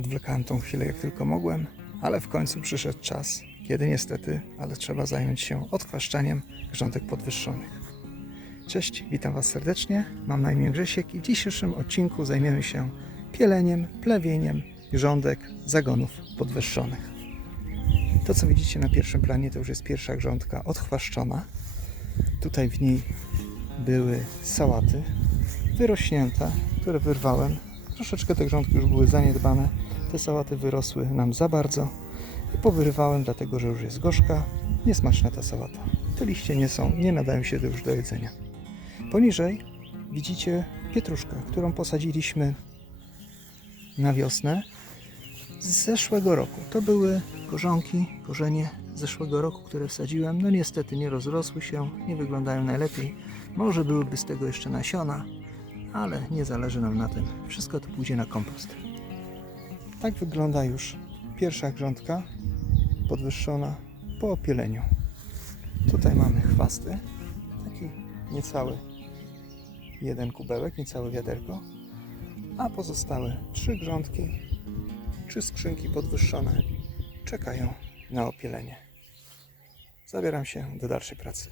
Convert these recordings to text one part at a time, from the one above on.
Odwlekałem tą chwilę jak tylko mogłem, ale w końcu przyszedł czas, kiedy niestety, ale trzeba zająć się odchwaszczaniem grządek podwyższonych. Cześć, witam Was serdecznie. Mam na imię Grzesiek i w dzisiejszym odcinku zajmiemy się pieleniem, plewieniem grządek zagonów podwyższonych. To, co widzicie na pierwszym planie, to już jest pierwsza grządka odchwaszczona. Tutaj w niej były sałaty wyrośnięte, które wyrwałem. Troszeczkę te grządki już były zaniedbane. Te sałaty wyrosły nam za bardzo i powyrywałem, dlatego że już jest gorzka. Niesmaczna ta sałata. Te liście nie są, nie nadają się już do jedzenia. Poniżej widzicie pietruszkę, którą posadziliśmy na wiosnę z zeszłego roku. To były korzonki, korzenie zeszłego roku, które wsadziłem. No niestety nie rozrosły się, nie wyglądają najlepiej. Może byłyby z tego jeszcze nasiona, ale nie zależy nam na tym. Wszystko to pójdzie na kompost. Tak wygląda już pierwsza grządka podwyższona po opieleniu. Tutaj mamy chwasty, taki niecały jeden kubełek, niecałe wiaderko, a pozostałe trzy grządki czy skrzynki podwyższone czekają na opielenie. Zabieram się do dalszej pracy.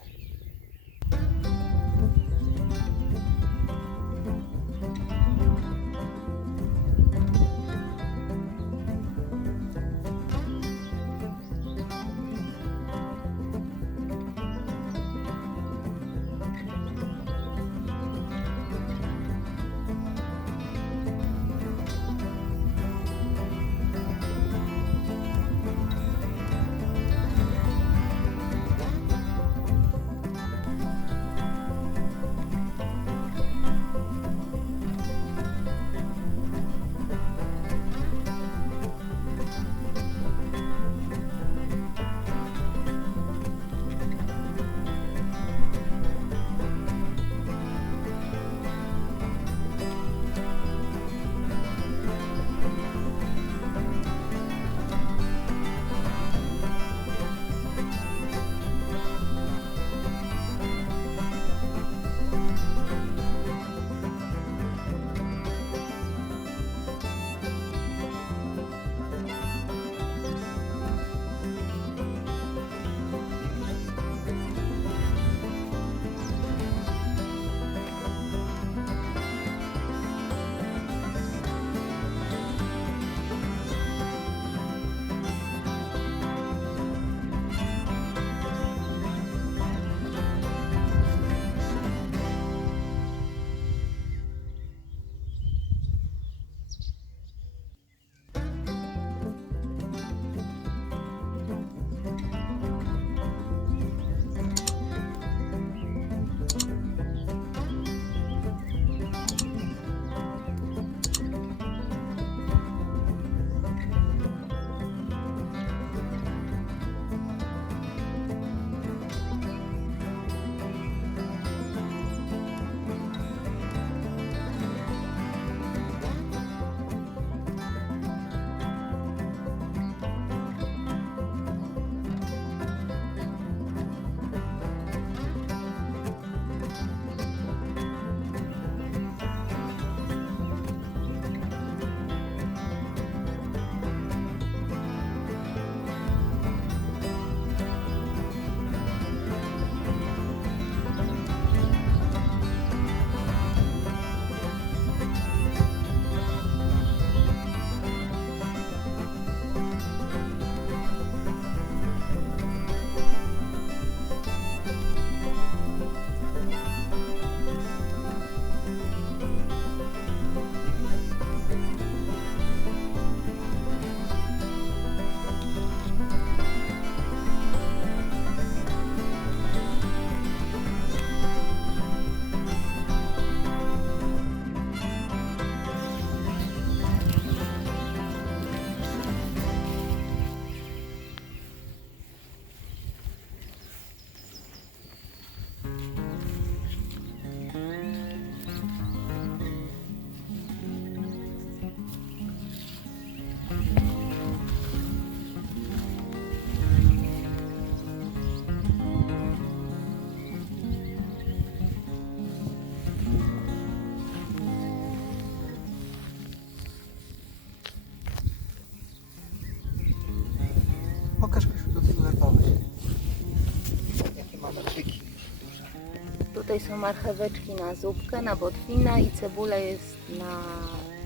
Tutaj są marcheweczki na zupkę, na botwina i cebula jest na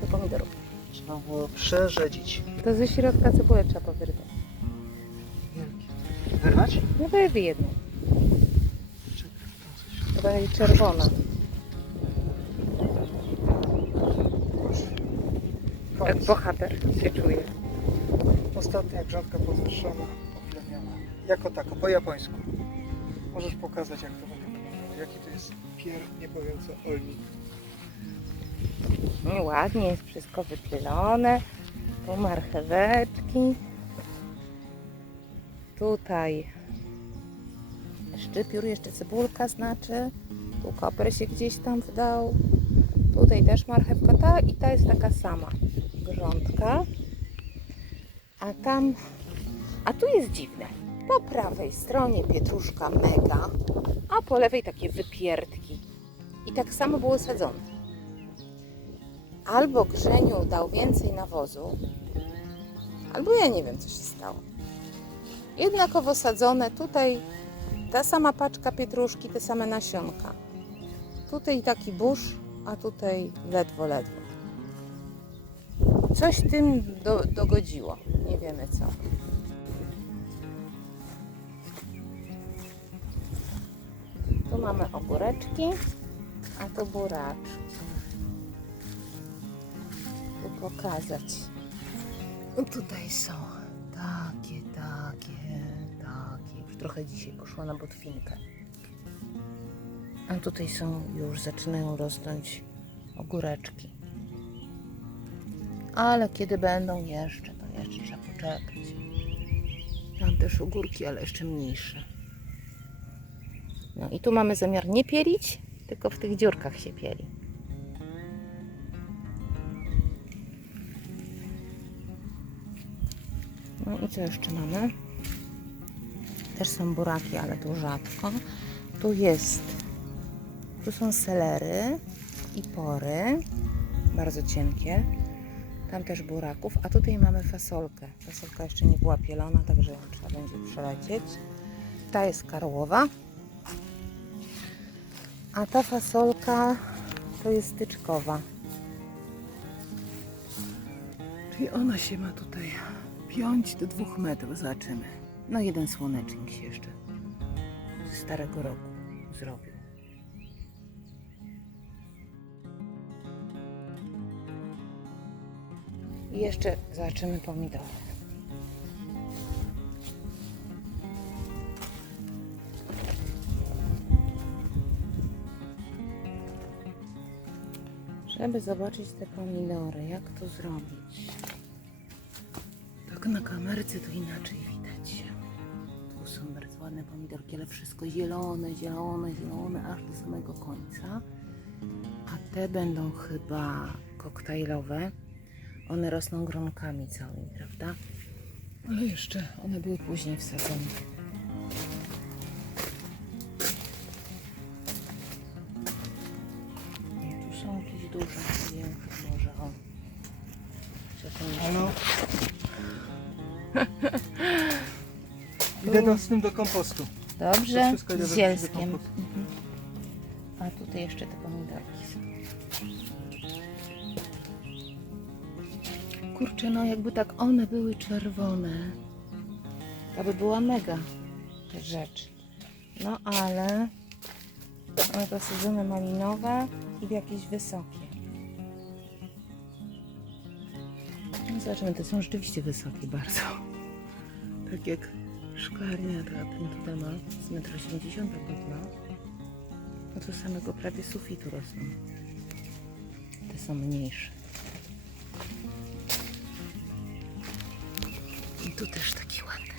do pomidorów. Trzeba było przerzedzić. To ze środka cebulę trzeba powyrwać. Wyrwać? No wyrwij jedną. To będzie czerwona. Jak bohater się czuje. Ostatnia grządka podwyższona, poplemiona. Jako tako, po japońsku. Możesz pokazać jak to. Jaki to jest pier, nie powiem co, olnik. No, ładnie jest wszystko wypylone. Tu marcheweczki. Tutaj szczypiór, jeszcze cebulka znaczy. Tu koper się gdzieś tam wdał. Tutaj też marchewka ta i ta jest taka sama grządka. A tam, a tu jest dziwne. Po prawej stronie pietruszka mega, a po lewej takie wypierdki. I tak samo było sadzone albo Grzeniu dał więcej nawozu, albo ja nie wiem, co się stało. Jednakowo sadzone, tutaj ta sama paczka pietruszki, te same nasionka. Tutaj taki burz, a tutaj ledwo, ledwo. Coś tym do, dogodziło, nie wiemy co. mamy ogóreczki, a tu buraczki tu pokazać. No tutaj są takie, takie, takie. Już trochę dzisiaj poszła na botwinkę. A tutaj są, już zaczynają rosnąć ogóreczki. Ale kiedy będą jeszcze, to jeszcze trzeba poczekać. Tam też ogórki, ale jeszcze mniejsze. No i tu mamy zamiar nie pielić, tylko w tych dziurkach się pieli. No i co jeszcze mamy? Też są buraki, ale tu rzadko. Tu jest, tu są selery i pory, bardzo cienkie. Tam też buraków, a tutaj mamy fasolkę. Fasolka jeszcze nie była pielona, także ją trzeba będzie przelecieć. Ta jest karłowa. A ta fasolka to jest styczkowa. Czyli ona się ma tutaj piąć do dwóch metrów, zobaczymy. No jeden słonecznik się jeszcze z starego roku zrobił. I jeszcze zobaczymy pomidory. Żeby zobaczyć te pomidory, jak to zrobić. Tak na kamerce to inaczej widać. Tu są bardzo ładne pomidorki, ale wszystko zielone, zielone, zielone, aż do samego końca. A te będą chyba koktajlowe. One rosną gronkami całymi, prawda? Ale jeszcze one były później wsadzone. I Halo? Idę do, z tym do kompostu. To Dobrze, wszystko idę z do- zielskiem. kompostu. Mhm. A tutaj jeszcze te pomidorki są. Kurczę, no jakby tak one były czerwone, to by była mega rzecz. No ale one to sezony malinowe i w jakieś wysokie. Zobaczymy, te są rzeczywiście wysokie bardzo. Tak jak szklarnia, ta tutaj ma z 1,80 m. No to samego prawie sufitu rosną. Te są mniejsze. I tu też takie ładne są.